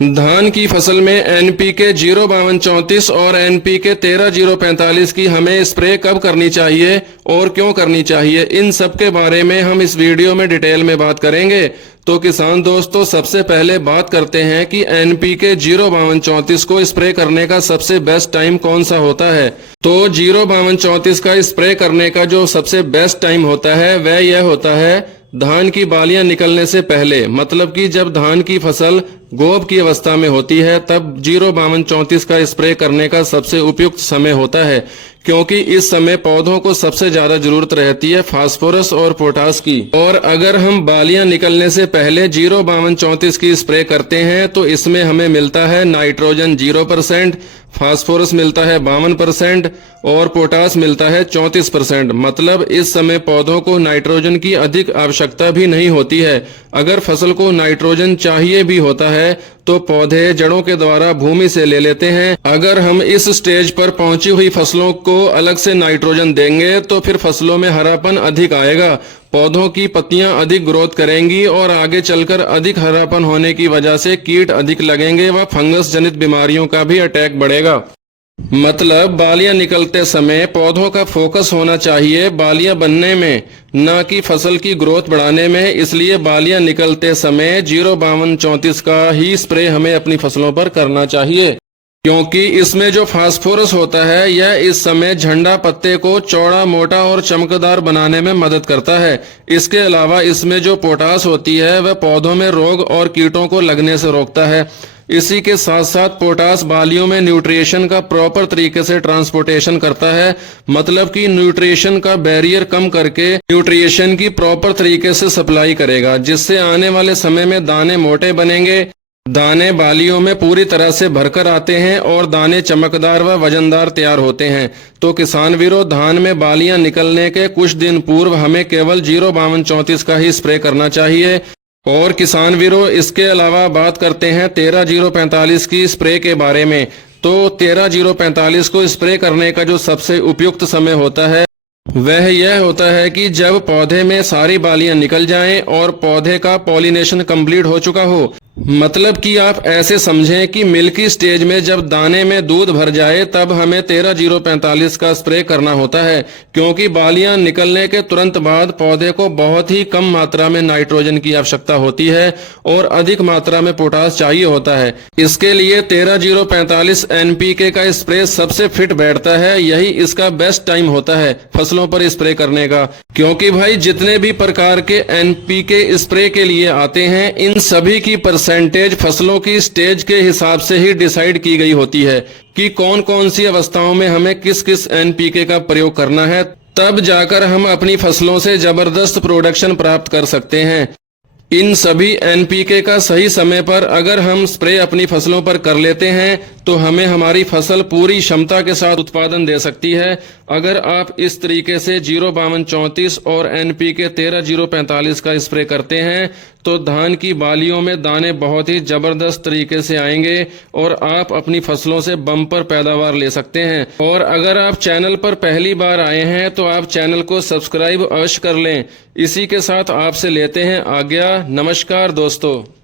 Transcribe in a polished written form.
धान की फसल में एनपीके 05234 और एनपीके 13045 की हमें स्प्रे कब करनी चाहिए और क्यों करनी चाहिए, इन सब के बारे में हम इस वीडियो में डिटेल में बात करेंगे। तो किसान दोस्तों, सबसे पहले बात करते हैं कि एनपीके 05234 को स्प्रे करने का सबसे बेस्ट टाइम कौन सा होता है। तो 05234 का स्प्रे करने का जो सबसे बेस्ट टाइम होता है वह यह होता है धान की बालियां निकलने से पहले, मतलब कि जब धान की फसल गोब की अवस्था में होती है तब 05234 का स्प्रे करने का सबसे उपयुक्त समय होता है, क्योंकि इस समय पौधों को सबसे ज्यादा जरूरत रहती है फास्फोरस और पोटास की। और अगर हम बालियां निकलने से पहले 05234 की स्प्रे करते हैं तो इसमें हमें मिलता है नाइट्रोजन 0%, फास्फोरस मिलता है 52% और पोटास मिलता है 34%। मतलब इस समय पौधों को नाइट्रोजन की अधिक आवश्यकता भी नहीं होती है। अगर फसल को नाइट्रोजन चाहिए भी होता है तो पौधे जड़ों के द्वारा भूमि से ले लेते हैं। अगर हम इस स्टेज पर पहुंची हुई फसलों को अलग से नाइट्रोजन देंगे तो फिर फसलों में हरापन अधिक आएगा, पौधों की पत्तियां अधिक ग्रोथ करेंगी और आगे चलकर अधिक हरापन होने की वजह से कीट अधिक लगेंगे व फंगस जनित बीमारियों का भी अटैक बढ़ेगा। मतलब बालियां निकलते समय पौधों का फोकस होना चाहिए बालियां बनने में, न कि फसल की ग्रोथ बढ़ाने में। इसलिए बालियां निकलते समय 05234 का ही स्प्रे हमें अपनी फसलों पर करना चाहिए, क्योंकि इसमें जो फास्फोरस होता है यह इस समय झंडा पत्ते को चौड़ा, मोटा और चमकदार बनाने में मदद करता है। इसके अलावा इसमें जो पोटास होती है वह पौधों में रोग और कीटों को लगने से रोकता है। इसी के साथ साथ पोटास बालियों में न्यूट्रिशन का प्रॉपर तरीके से ट्रांसपोर्टेशन करता है, मतलब कि न्यूट्रिशन का बैरियर कम करके न्यूट्रिशन की प्रॉपर तरीके से सप्लाई करेगा, जिससे आने वाले समय में दाने मोटे बनेंगे, दाने बालियों में पूरी तरह से भरकर आते हैं और दाने चमकदार व वजनदार तैयार होते हैं। तो किसान वीरों, धान में बालियां निकलने के कुछ दिन पूर्व हमें केवल 05234 का ही स्प्रे करना चाहिए। और किसान वीरों, इसके अलावा बात करते हैं 13045 की स्प्रे के बारे में। तो 13045 को स्प्रे करने का जो सबसे उपयुक्त समय होता है वह यह होता है कि जब पौधे में सारी बालियां निकल जाएं और पौधे का पॉलिनेशन कंप्लीट हो चुका हो। मतलब कि आप ऐसे समझें कि मिल्की स्टेज में जब दाने में दूध भर जाए तब हमें 13045 का स्प्रे करना होता है, क्योंकि बालियां निकलने के तुरंत बाद पौधे को बहुत ही कम मात्रा में नाइट्रोजन की आवश्यकता होती है और अधिक मात्रा में पोटास चाहिए होता है। इसके लिए 13045 एनपीके का स्प्रे सबसे फिट बैठता है। यही इसका बेस्ट टाइम होता है फसलों पर स्प्रे करने का, क्योंकि भाई जितने भी प्रकार के एनपीके स्प्रे के लिए आते हैं इन सभी की परसेंटेज फसलों की स्टेज के हिसाब से ही डिसाइड की गई होती है कि कौन कौन सी अवस्थाओं में हमें किस किस एनपीके का प्रयोग करना है। तब जाकर हम अपनी फसलों से जबरदस्त प्रोडक्शन प्राप्त कर सकते हैं। इन सभी एनपीके का सही समय पर अगर हम स्प्रे अपनी फसलों पर कर लेते हैं तो हमें हमारी फसल पूरी क्षमता के साथ उत्पादन दे सकती है। अगर आप इस तरीके से 05234 और एनपीके 13045 का स्प्रे करते हैं तो धान की बालियों में दाने बहुत ही जबरदस्त तरीके से आएंगे और आप अपनी फसलों से बम्पर पैदावार ले सकते हैं। और अगर आप चैनल पर पहली बार आए हैं तो आप चैनल को सब्सक्राइब अवश्य कर लें। इसी के साथ आपसे लेते हैं आज्ञा। नमस्कार दोस्तों।